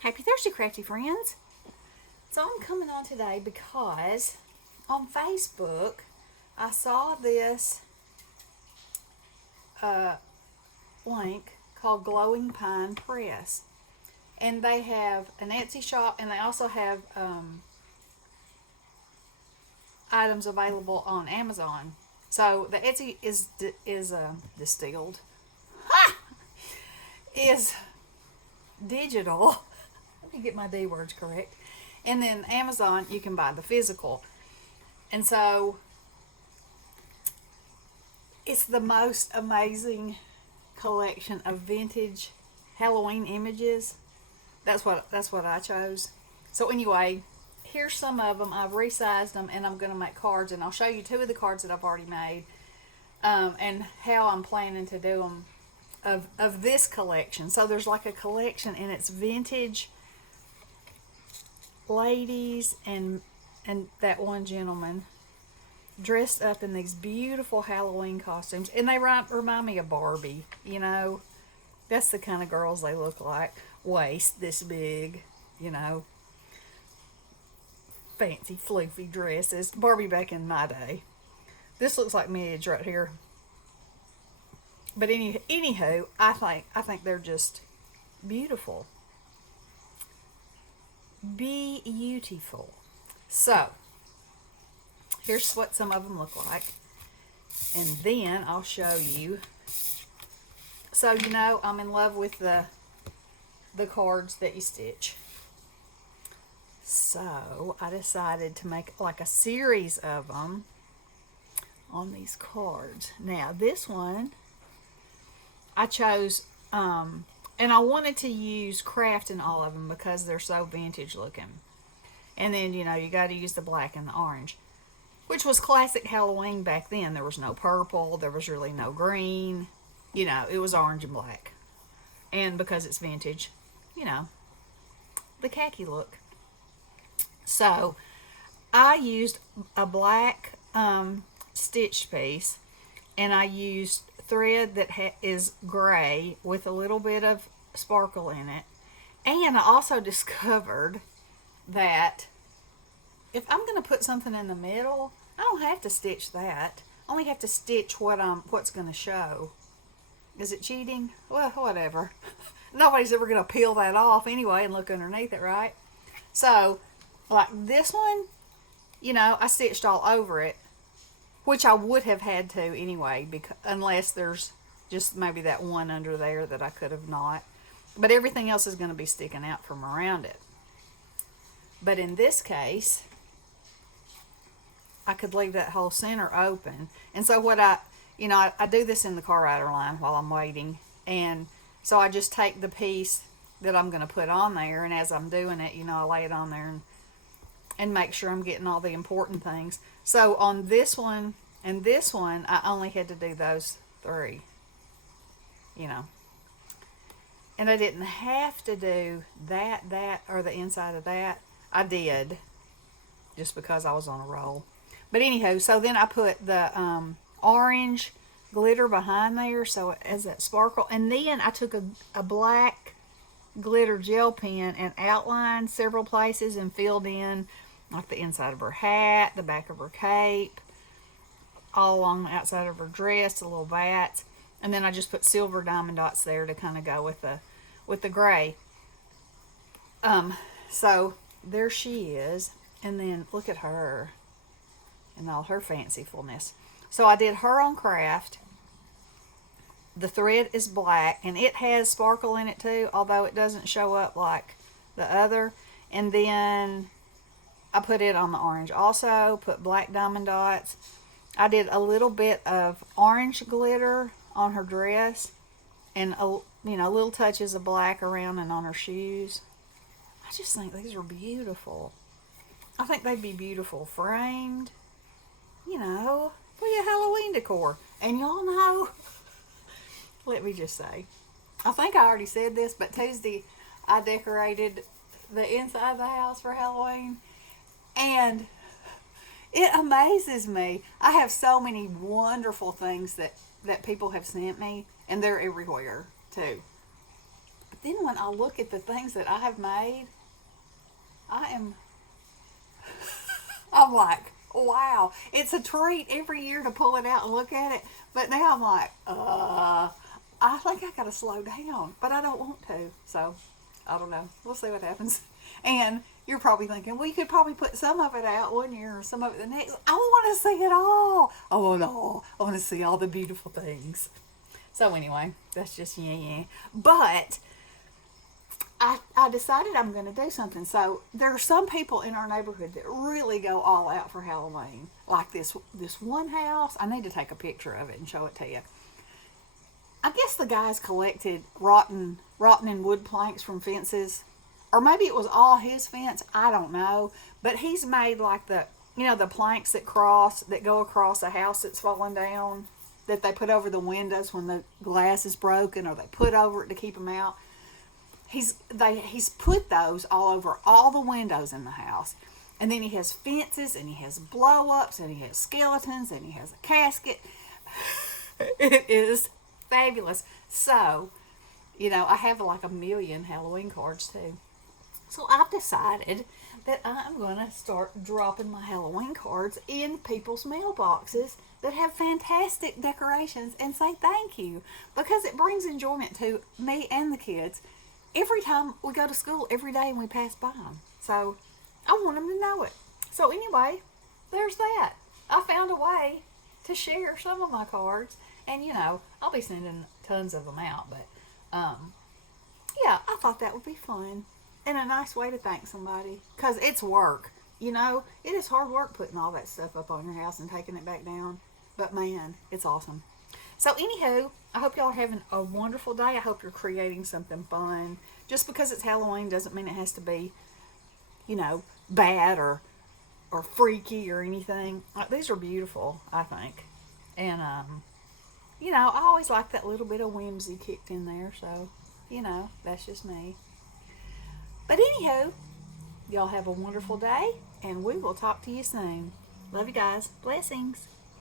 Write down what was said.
Happy Thursday, crafty friends. So I'm coming on today because on Facebook I saw this link called GlowingPinePress, and they have an Etsy shop, and they also have items available on Amazon. So the Etsy is distilled, is digital. Let me get my D words correct. And then Amazon, you can buy the physical. And so it's the most amazing collection of vintage Halloween images. That's what I chose. So anyway, here's some of them. I've resized them, and I'm going to make cards, and I'll show you two of the cards that I've already made, and how I'm planning to do them of this collection. So there's like a collection, and it's vintage ladies and that one gentleman dressed up in these beautiful Halloween costumes, and they remind me of Barbie. You know, that's the kind of girls they look like. Waist this big, you know, fancy floofy dresses. Barbie back in my day. This looks like Midge right here. But anywho, I think they're just beautiful. Beautiful. So, here's what some of them look like. And then I'll show you. So, you know, I'm in love with the cards that you stitch. So, I decided to make like a series of them on these cards. Now, this one I chose, and I wanted to use craft in all of them because they're so vintage looking. And then, you know, you got to use the black and the orange, which was classic Halloween back then. There was no purple, there was really no green. You know, it was orange and black. And because it's vintage, you know, the khaki look. So, I used a black stitch piece, and I used thread that is gray with a little bit of sparkle in it. And I also discovered that if I'm going to put something in the middle, I don't have to stitch that. I only have to stitch what's going to show. Is it cheating? Well, whatever. Nobody's ever going to peel that off anyway and look underneath it, right? So, like this one, you know, I stitched all over it, which I would have had to anyway, unless there's just maybe that one under there that I could have not. But everything else is going to be sticking out from around it. But in this case, I could leave that whole center open. And so what I do this in the car rider line while I'm waiting. And so I just take the piece that I'm going to put on there, and as I'm doing it, you know, I lay it on there and make sure I'm getting all the important things. So on this one and this one, I only had to do those three, you know. And I didn't have to do that, or the inside of that. I did, just because I was on a roll. But anywho, so then I put the orange glitter behind there, so as that sparkle. And then I took a black glitter gel pen and outlined several places and filled in like the inside of her hat, the back of her cape, all along the outside of her dress, the little bats. And then I just put silver diamond dots there to kind of go with the gray. So there she is. And then look at her and all her fancifulness. So I did her on craft. The thread is black, and it has sparkle in it too, although it doesn't show up like the other. And then I put it on the orange also, put black diamond dots. I did a little bit of orange glitter on her dress, and little touches of black around and on her shoes. I just think these are beautiful. I think they'd be beautiful framed, you know, for your Halloween decor. And y'all know, let me just say, I think I already said this, but Tuesday I decorated the inside of the house for Halloween, and it amazes me. I have so many wonderful things that people have sent me, and they're everywhere too. But then when I look at the things that I have made, I'm like, wow, it's a treat every year to pull it out and look at it. But now I'm like, I think I gotta slow down, but I don't want to. So I don't know. We'll see what happens. And you're probably thinking, well, you could probably put some of it out one year or some of it the next. I want to see it all. I want to see all the beautiful things. So anyway, that's just yeah. But I decided I'm going to do something. So there are some people in our neighborhood that really go all out for Halloween. Like this one house. I need to take a picture of it and show it to you. I guess the guys collected rotten and wood planks from fences, or maybe it was all his fence. I don't know. But he's made like the planks that go across a house that's fallen down, that they put over the windows when the glass is broken, or they put over it to keep them out. He's put those all over all the windows in the house. And then he has fences, and he has blow-ups, and he has skeletons, and he has a casket. It is fabulous. So, I have like 1,000,000 Halloween cards too. So I've decided that I'm going to start dropping my Halloween cards in people's mailboxes that have fantastic decorations and say thank you, because it brings enjoyment to me and the kids every time we go to school, every day, and we pass by them. So I want them to know it. So anyway, there's that. I found a way to share some of my cards, and I'll be sending tons of them out, but yeah, I thought that would be fun and a nice way to thank somebody, because it's work. It is hard work putting all that stuff up on your house and taking it back down, but man, it's awesome. So anywho, I hope y'all are having a wonderful day. I hope you're creating something fun. Just because it's Halloween doesn't mean it has to be, bad or freaky or anything. These are beautiful, I think. And I always like that little bit of whimsy kicked in there, so that's just me. But anywho, y'all have a wonderful day, and we will talk to you soon. Love you guys. Blessings.